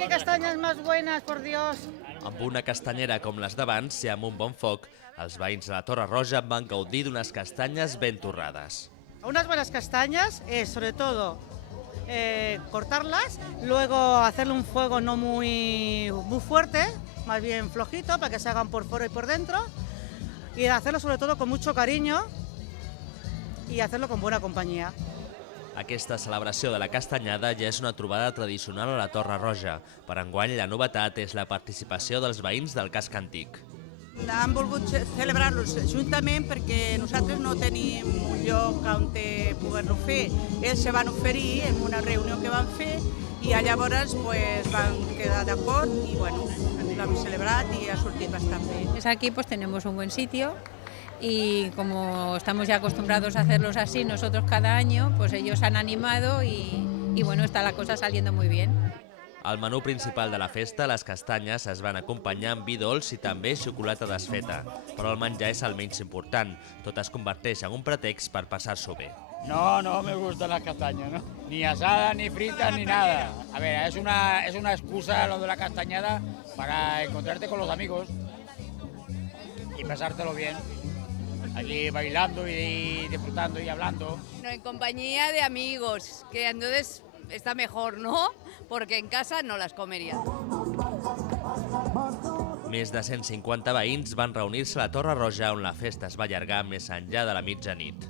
qué castañas más buenas, por Dios. Amb una castanyera com les d'abans i amb un bon foc, els veïns de la Torre Roja van gaudir d'unes castanyes ben torrades. Unas buenas castañas es sobre todo cortarlas, luego hacerle un fuego no muy fuerte, más bien flojito, para que se hagan por fuera y por dentro, y hacerlo sobre todo con mucho cariño y hacerlo con buena compañía. Aquesta celebració de la castanyada ja és una trobada tradicional a la Torre Roja. Per enguany, la novetat és la participació dels veïns del casc antic. Han volgut celebrar-los juntament perquè nosaltres no tenim un lloc on poder-lo fer. Ells se van oferir en una reunió que van fer i llavors van quedar d'acord i l'hem celebrat i ha sortit bastant bé. Aquí tenemos un buen sitio y como estamos ya acostumbrados a hacerlos así nosotros cada año, pues ellos han animado y está la cosa saliendo muy bien. Al menú principal de la festa, les castanyes es van acompanyar amb vi dolç i també xocolata desfeta. Però el menjar és el menys important. Tot es converteix en un pretext per passar-s'ho bé. No me gustan las castañas, ¿no? Ni asadas, ni fritas, ni nada. A ver, es una excusa lo de la castañada para encontrarte con los amigos y pasártelo bien. Aquí bailando y disfrutando y hablando. No, en compañía de amigos, que entonces está mejor, ¿no? Porque en casa no las comería. Més de 150 veïns van reunir-se a la Torre Roja on la festa es va allargar més enllà de la mitjanit.